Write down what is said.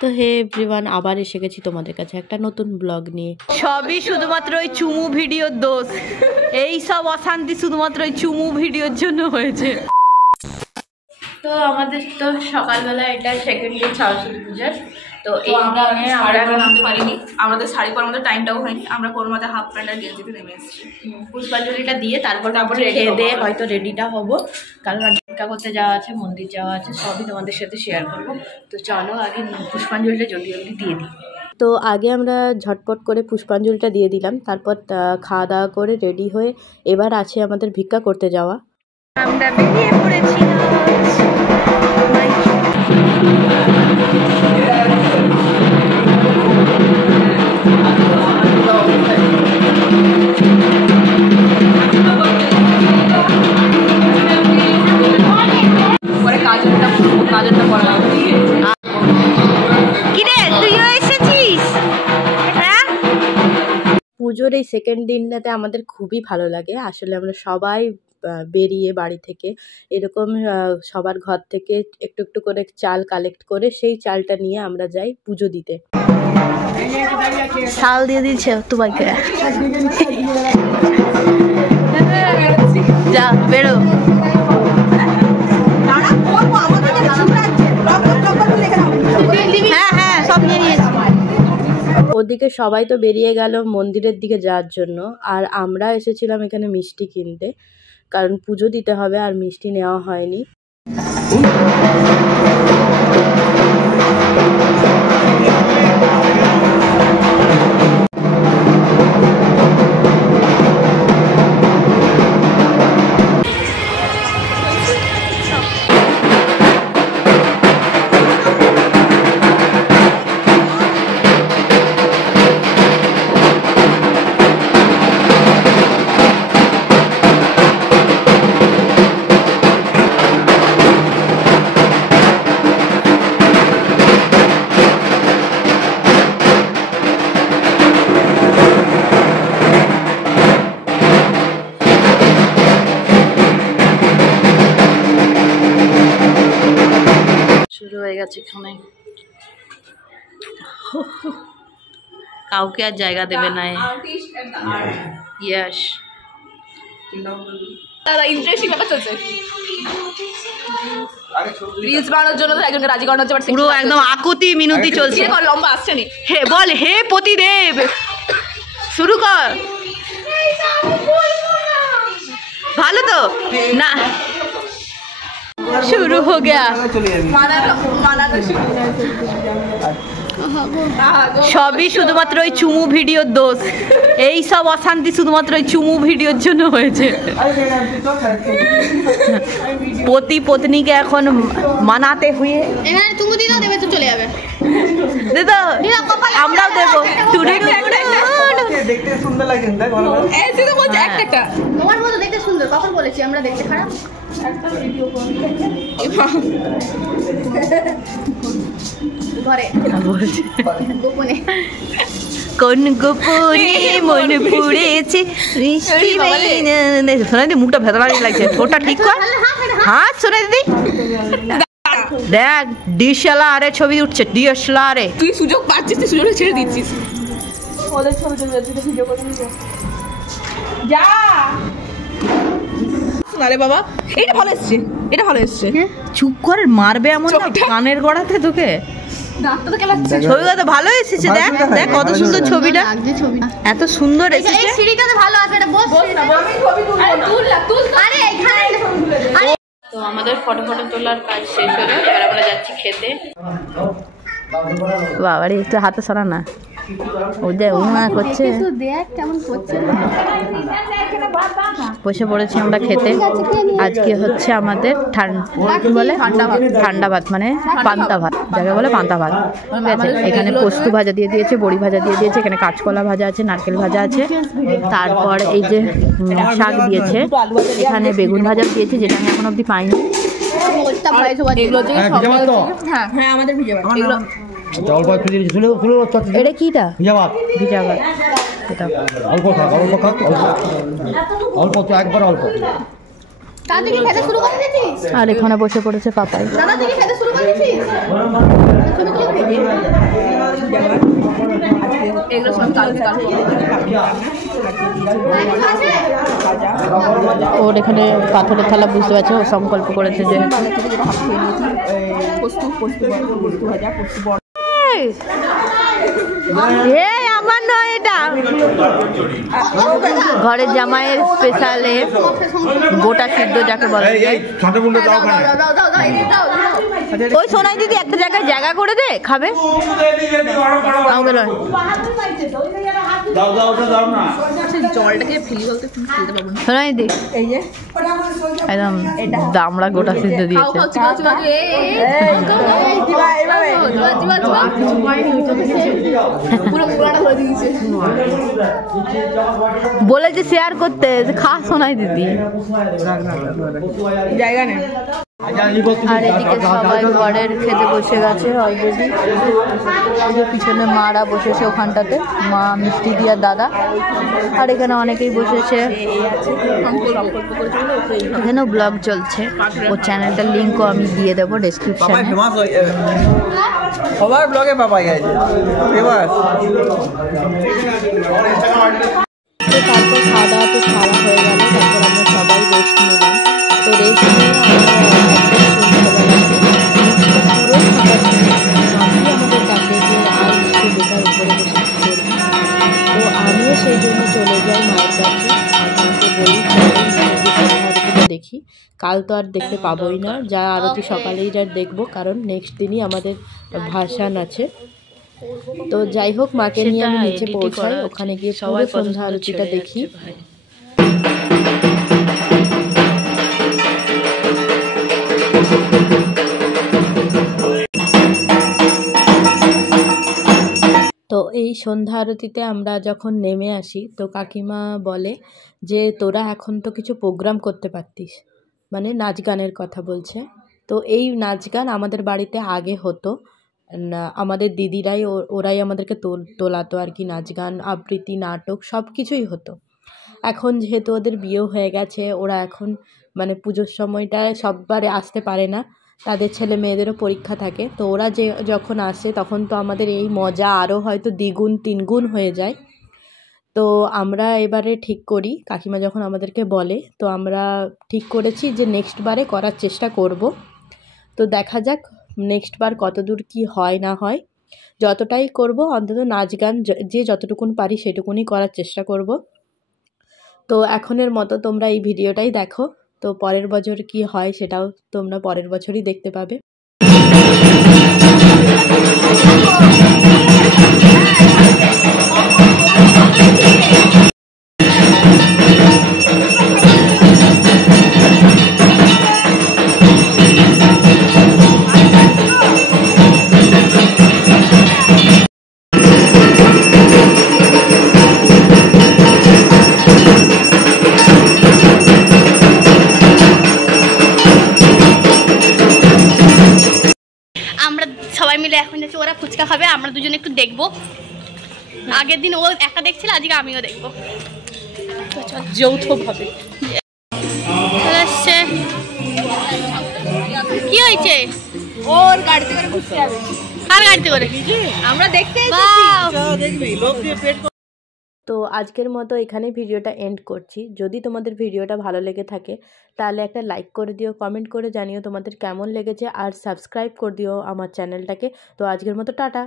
তো হে এভরিওয়ান, আবার এসে গেছি তোমাদের কাছে একটা নতুন ব্লগ নিয়ে। সবই শুধুমাত্র ওই চুমু ভিডিওর দোষ। এই সব অশান্তি শুধুমাত্র ওই চুমু ভিডিওর জন্য হয়েছে। তো আমাদের তো সকালবেলা এটা সেকেন্ড ডে সরস্বতী পূজার। তো এই গানে আমরা নামতে পারিনি, আমাদের শাড়ি পরার মতো টাইমটাও হয়নি। আমরা কোনো মতে হাফ প্যান্ট আর গেঞ্জিতে নেমে এসেছি পুষ্পাঞ্জলিটা দিয়ে। তারপর খেয়ে দিয়ে হয়তো রেডিটা হবো, কারণ ভিক্ষা করতে যাওয়া আছে, মন্দির যাওয়া আছে, সবই তোমাদের সাথে শেয়ার করবো। তো চলো আগে পুষ্পাঞ্জলিটা জলদি জলদি দিয়ে দিই। তো আগে আমরা ঝটপট করে পুষ্পাঞ্জলিটা দিয়ে দিলাম, তারপর খাওয়া দাওয়া করে রেডি হয়ে এবার আছে আমাদের ভিক্ষা করতে যাওয়া। আমরা বেরিয়ে পড়েছি। পুজোর এই সেকেন্ড দিনটাতে আমাদের খুবই ভালো লাগে। আসলে আমরা সবাই বেরিয়ে বাড়ি থেকে এরকম সবার ঘর থেকে একটু একটু করে চাল কালেক্ট করে সেই চালটা নিয়ে আমরা যাই পুজো দিতে। চাল দিয়ে দিচ্ছে তোমাকে, যা বেরো। হ্যাঁ হ্যাঁ সব নিয়ে নিয়েছি। ওদিকে সবাই তো বেরিয়ে গেল মন্দিরের দিকে যাওয়ার জন্য, আর আমরা এসেছিলাম এখানে মিষ্টি কিনতে, কারণ পুজো দিতে হবে আর মিষ্টি নেওয়া হয়নি। শুরু হয়ে গেছে এখানে, কাউকে আর জায়গা দেবে না। ইয়েস দাদা ইন্টারেস্টিং ব্যাপার চলছে। রিলস বানানোর জন্য তো একজনকে রাজি করানো হচ্ছে, পুরো একদম আকুতি মিনতি চলছে। লম্বা আসছে নি। হে বল, হে পতিদেব, শুরু কর। ভালো তো না, শুরু হো গয়া। সবই শুধুমাত্র ওই চুমু ভিডিওর দোষ। এই সব অশান্তি শুধুমাত্র ওই চুমু ভিডিওর জন্য হয়েছে। পতি পত্নীকে এখন মানাতে হুয়ে এখানে চুমু দিলেও দেবে তো চলে যাবে। দে তো, আমরাও দেবো। দেখতে সুন্দর লাগে, দেখ ভালো করে। এই তুই তো বলছিস একটা তোমার মতো দেখতে সুন্দর, কখন বলেছি আমরা দেখতে খারাপ? একটা ভিডিও কল ঘরে গোপনে, কোন গোপনে মন পুড়েছে শোনা দিদি, মুখটা ভেতরা লাগছে, ঠোঁটটা ঠিক কর। হ্যাঁ শোনা দিদি, দেখ ডিএসএলআর ছবি উঠছে, ডিএসএলআর। তুই সুযোগ পাচ্ছিস, তুই সুযোগ ছেড়ে দিচ্ছিস। ওদের ছবি তুলে ভিডিও করে নিয়ে যা। আরে বাবা এটা ভালো এসছে, এটা ভালো এসছে। চুপ কর, মারবে এমন না কানের গোড়াতে তোকে। ছবিটা তো ভালো এসেছে, দেখ দেখ কত সুন্দর ছবিটা, এত সুন্দর এসেছে। সিঁড়িটাতে ভালো আছে, এটা বস না, আমি ছবি তুল। আরে এখানে তো আমাদের ফটো তোলার কাজ শেষ হলো, এবার আমরা যাচ্ছি খেতে। বাবারে একটু হাতে সরা না, ও যে উমা করছে, দেখ কেমন করছে। বসে পড়েছি আমরা খেতে। আজকে হচ্ছে আমাদের ঠান্ডা ভাত, মানে পান্তা ভাত, যাকে বলে পান্তা ভাত। ঠিক আছে, এখানে পোস্ত ভাজা দিয়ে দিয়েছে, বড়ি ভাজা দিয়ে দিয়েছে, এখানে কাঁচকলা ভাজা আছে, নারকেল ভাজা আছে, তারপর এই যে শাক দিয়েছে, এখানে বেগুন ভাজা দিয়েছে, যেটা আমি এখন অবধি পাইনি। হ্যাঁ আমাদের ভিজে এটা কিটা? ভিজা ভাত। অল্প খাক, অল্প খাক, অল্প তো একবার অল্প। দাদা থেকে খেতে শুরু করে দিয়েছিস? আর এখানে বসে পড়েছে পাপাই। দাদা থেকে খেতে শুরু করে দিয়েছিস? এগুলো সব কালকে ওর এখানে পাথরের থালা বুঝতে পারছো, ও সংকল্প করেছে যে আমার নয় এটা, ঘরের জামাইয়ের স্পেশালে গোটা সিদ্ধ যাকে বলে। ওই সোনাই দিদি একটা জায়গায় জায়গা করে দে, খাবে আমাকে নয়। জলটাকে ফেলি বলতে ফেলতে পারবো না। সোনাই দিদি এই যে একদম দামড়া গোটা সিদ্ধ দিয়েছে। বলেছে শেয়ার করতে, খা সোনাই দিদি। জায়গা নেই। আর এদিকে সবাই ঘরের খেতে বসে গেছে অলরেডি। পিছনে মারা বসেছে ওখানটাতে, মা, মিষ্টি দিয়া, দাদা, আর এখানে অনেকেই বসেছে। এখানেও ব্লগ চলছে, ও চ্যানেলটার লিঙ্কও আমি দিয়ে দেবো ডেসক্রিপশনে। সবার ব্লগে পাপা গেছে ফেমাস। তো তারপর খাওয়া দাওয়া তো সারা হয়ে গেল, তারপর আমরা সবাই রেস্ট নিলাম। তো রেস্ট নিয়ে আমাদের ডাকে যে আর একটু বেটার উপরে বসে করবি। তো আমিও সেই জন্য চলে যাই মায়ের কাছে, আমাকে বলি আরতিটা দেখি। কাল তো আর দেখতে পাবোই না, যা আরতি সকালেই যা দেখবো, কারণ নেক্সট দিনই আমাদের ভাসান আছে। তো যাই হোক, মাকে নিয়ে আমি নিচে পৌঁছাই, ওখানে গিয়ে সবাই সন্ধ্যা আরতিটা দেখি। তো এই সন্ধ্যা আরতিতে আমরা যখন নেমে আসি, তো কাকিমা বলে যে তোরা এখন তো কিছু প্রোগ্রাম করতে পারতিস, মানে নাচ গানের কথা বলছে। তো এই নাচ গান আমাদের বাড়িতে আগে হতো, আমাদের দিদিরাই ওরাই আমাদেরকে তোলাতো আর কি, নাচ গান, আবৃত্তি, নাটক সব কিছুই হতো। এখন যেহেতু ওদের বিয়েও হয়ে গেছে, ওরা এখন মানে পুজোর সময়টায় সববারে আসতে পারে না, তাদের ছেলে মেয়েদেরও পরীক্ষা থাকে। তো ওরা যখন আসে তখন তো আমাদের এই মজা আরও হয়তো দ্বিগুণ তিনগুণ হয়ে যায়। তো আমরা এবারে ঠিক করি, কাকিমা যখন আমাদেরকে বলে, তো আমরা ঠিক করেছি যে নেক্সট বারে করার চেষ্টা করব। তো দেখা যাক নেক্সট বার কতদূর কি হয় না হয়, যতটাই করব অন্তত নাচ গান যে যতটুকুন পারি সেটুকুনই করার চেষ্টা করব। তো এখনের মতো তোমরা এই ভিডিওটাই দেখো, তো পরের বছর কি হয় সেটাও তোমরা পরের বছরই দেখতে পাবে। সবাই মিলে এখন যাচ্ছি, ওরা ফুচকা খাবে, আমরা দুজনে একটু দেখবো। আগের দিন ও একা দেখছিল, আজকে আমিও দেখবো যৌথভাবে। কি হয়েছে? ওর গাড়িতে করে ঘুরতে যাবে। কার গাড়িতে করে? আমরা দেখতে এসেছি। তো আজকের মতো এখানে ভিডিওটা এন্ড করছি। যদি তোমাদের ভিডিওটা ভালো লেগে থাকে তাহলে একটা লাইক করে দিও, কমেন্ট করে জানিও তোমাদের কেমন লেগেছে, আর সাবস্ক্রাইব করে দিও আমার চ্যানেলটাকে। তো আজকের মতো টাটা।